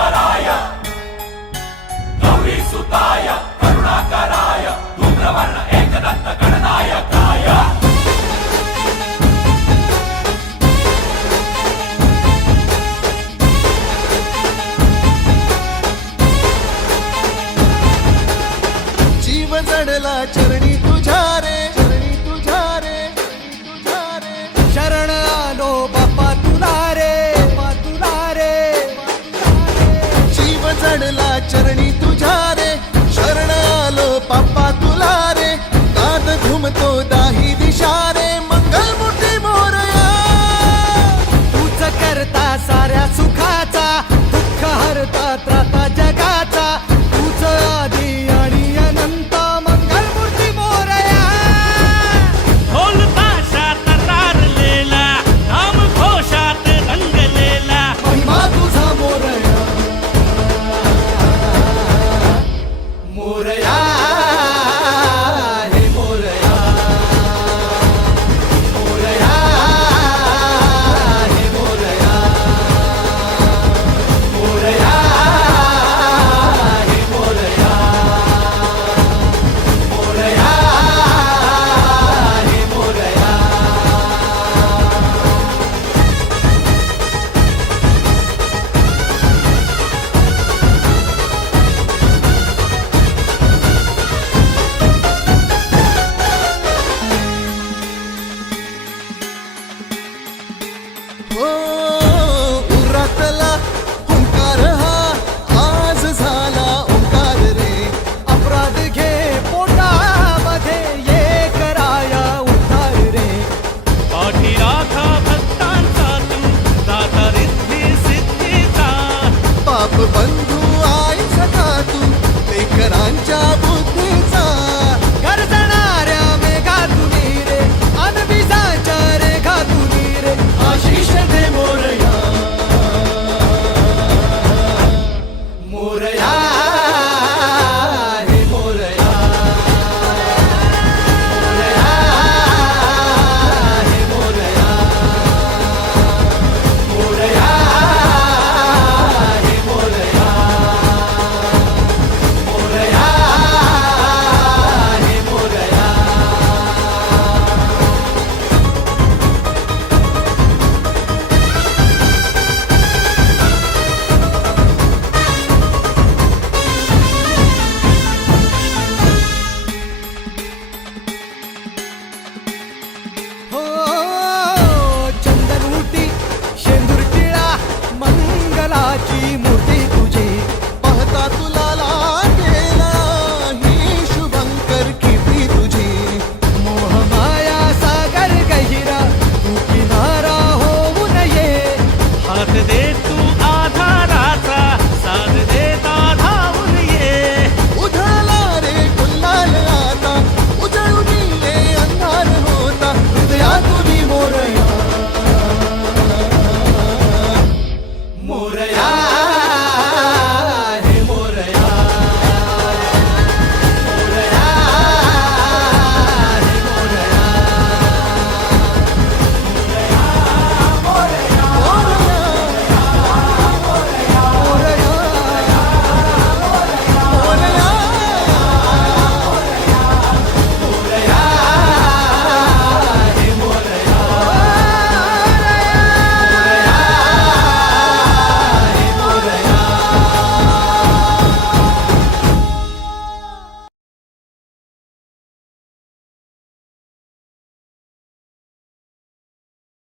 ईश्वराय गौरी सुताय करुणाकराय धूम्रवर्ण एकदंत गणनायकाय जीव जडला चरणी तुझ्या रे शरण आलो बाप्पा तुला रे जीव जडला चरणी तुझ्या रे शरण आलो बाप्पा तुला रे नाद घुमतो दाही दिशा रे मंगलमूर्ती मोरया तूच करता साऱ्या सुखाचा दुःख हरता त्राता जगाचा तूच आदी आणि अनंत मंगलमूर्ती मोरया ढोल ताशात तारलेला नाम घोषात रंगलेला महिमा तुझा मोरया मोरया हे मोरया मोरया हे मोरया मोरया हे मोरया मोरया हे मोरया हो उरातला ओंकार हा आज झाला ओंकार रे अपराध घे पोटामध्ये ये कराया उद्धार रे पाठी राखा भक्तांचा तू दाता रिद्धी सिद्धीचा पाप बंधू आई सखा तू लेकरांच्या